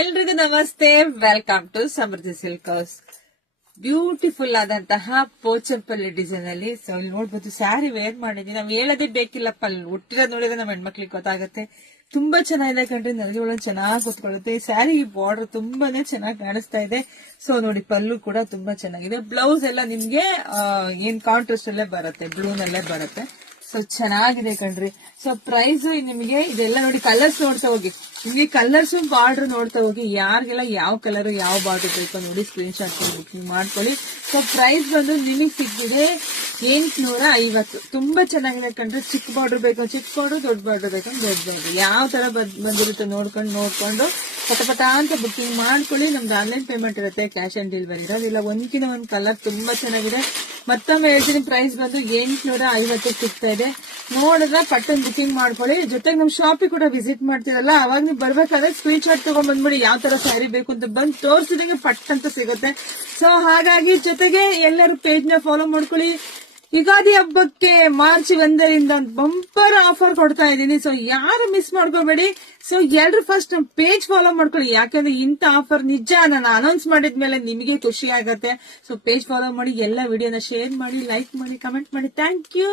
ಎಲ್ರಿಗೂ ನಮಸ್ತೆ. Welcome to Samruddhi silk house. Beautiful ಆದಂತಹ ಪೋಚಂಪಲ್ಲಿ ಡಿಸೈನ್ ಅಲ್ಲಿ. ಸೊ ಇಲ್ಲಿ ನೋಡ್ಬೋದು ಸ್ಯಾರಿ ವೇರ್ ಮಾಡಿದೀನಿ. ನಾವ್ ಹೇಳೋದೇ ಬೇಕಿಲ್ಲಪ್ಪ, ಅಲ್ಲಿ ಹುಟ್ಟಿರೋದ್ ನೋಡಿದ್ರೆ ನಮ್ಮ ಹೆಣ್ಮಕ್ಳಿಗೆ ಗೊತ್ತಾಗುತ್ತೆ. ತುಂಬಾ ಚೆನ್ನಾಗಿದೆ ಕಣ್ರಿ, ನಲ್ಗೆ ಒಳಗೆ ಚೆನ್ನಾಗಿ ಕೂತ್ಕೊಳ್ಳುತ್ತೆ. ಈ ಸ್ಯಾರಿ ಬಾರ್ಡರ್ ತುಂಬಾನೇ ಚೆನ್ನಾಗಿ ಕಾಣಿಸ್ತಾ ಇದೆ. ಸೊ ನೋಡಿ, ಪಲ್ಲು ಕೂಡ ತುಂಬಾ ಚೆನ್ನಾಗಿದೆ. ಬ್ಲೌಸ್ ಎಲ್ಲ ನಿಮ್ಗೆ ಏನ್ ಕಾಂಟ್ರಾಸ್ಟ್ ಅಲ್ಲೇ ಬರುತ್ತೆ, ಬ್ಲೂ ನಲ್ಲೇ ಬರುತ್ತೆ. ಸೊ ಚೆನ್ನಾಗಿದೆ ಕಣ್ರಿ. ಸೊ ಪ್ರೈಸ್ ನಿಮಗೆ ಇದೆಲ್ಲ ನೋಡಿ, ಕಲರ್ಸ್ ನೋಡ್ತಾ ಹೋಗಿ, ನಿಮ್ಗೆ ಕಲರ್ಸ್ ಬಾರ್ಡರ್ ನೋಡ್ತಾ ಹೋಗಿ. ಯಾರಿಗೆಲ್ಲ ಯಾವ ಕಲರ್ ಯಾವ ಬಾರ್ಡರ್ ಬೇಕು ನೋಡಿ ಸ್ಕ್ರೀನ್ ಶಾಟ್ ಬುಕಿಂಗ್ ಮಾಡ್ಕೊಳ್ಳಿ. ಸೊ ಪ್ರೈಸ್ ಬಂದು ನಿಮಗೆ ಸಿಕ್ಕಿದೆ 850. ತುಂಬಾ ಚೆನ್ನಾಗಿದೆ ಕಣ್ರಿ. ಚಿಕ್ಕ ಬಾರ್ಡರ್ ಬೇಕು ಚಿಕ್ಕ ಬಾರ್ಡರ್, ದೊಡ್ಡ ಬಾರ್ಡರ್ ಬೇಕಂದ್ರೆ ದೊಡ್ಡ ಬಾರ್ಡರ್, ಯಾವ ತರ ಬಂದಿರುತ್ತೆ ನೋಡ್ಕೊಂಡು ಪಟ ಅಂತ ಬುಕಿಂಗ್ ಮಾಡ್ಕೊಳ್ಳಿ. ನಮ್ದು ಆನ್ಲೈನ್ ಪೇಮೆಂಟ್ ಇರುತ್ತೆ, ಕ್ಯಾಶ್ ಆನ್ ಡೆಲಿವರಿ ಇರೋದಿಲ್ಲ. ಒಂದ್ಕಿನ ಒಂದ್ ಕಲರ್ ತುಂಬಾ ಚೆನ್ನಾಗಿದೆ. ಮತ್ತೊಮ್ಮೆ ಹೇಳ್ತೀನಿ, ಪ್ರೈಸ್ ಬಂದು 850 ಸಿಗ್ತಾ ಇದೆ. ನೋಡಿದ್ರೆ ಪಟ್ಟನ್ ಬುಕಿಂಗ್ ಮಾಡ್ಕೊಳ್ಳಿ. ಜೊತೆಗೆ ನಮ್ ಶಾಪಿಗೆ ಕೂಡ ವಿಸಿಟ್ ಮಾಡ್ತೀರಲ್ಲ, ಅವಾಗ ನೀವು ಬರ್ಬೇಕಾದ್ರೆ ಸ್ಕ್ರೀನ್ ಶಾಟ್ ತಗೊಂಡ್ ಬಂದ್ಬಿಡಿ, ಯಾವ ತರ ಸ್ಯಾರಿ ಬೇಕು ಅಂತ ಬಂದು ತೋರಿಸಿದಂಗೆ ಪಟ್ ಅಂತ ಸಿಗುತ್ತೆ. ಸೊ ಹಾಗಾಗಿ ಜೊತೆಗೆ ಎಲ್ಲರೂ ಪೇಜ್ ನ ಫಾಲೋ ಮಾಡ್ಕೊಳ್ಳಿ. ಯುಗಾದಿ ಹಬ್ಬಕ್ಕೆ ಮಾರ್ಚ್ 1ರಿಂದ ಬಂಪರ್ ಆಫರ್ ಕೊಡ್ತಾ ಇದ್ದೀನಿ. ಸೊ ಯಾರು ಮಿಸ್ ಮಾಡ್ಕೋಬೇಡಿ. ಸೊ ಎಲ್ರು ಫಸ್ಟ್ ನಮ್ ಪೇಜ್ ಫಾಲೋ ಮಾಡ್ಕೊಳ್ಳಿ, ಯಾಕಂದ್ರೆ ಇಂಥ ಆಫರ್ ನಿಜ ನಾನು ಅನೌನ್ಸ್ ಮಾಡಿದ್ಮೇಲೆ ನಿಮಗೆ ಖುಷಿ ಆಗತ್ತೆ. ಸೊ ಪೇಜ್ ಫಾಲೋ ಮಾಡಿ, ಎಲ್ಲ ವಿಡಿಯೋನ ಶೇರ್ ಮಾಡಿ, ಲೈಕ್ ಮಾಡಿ, ಕಮೆಂಟ್ ಮಾಡಿ. Thank you.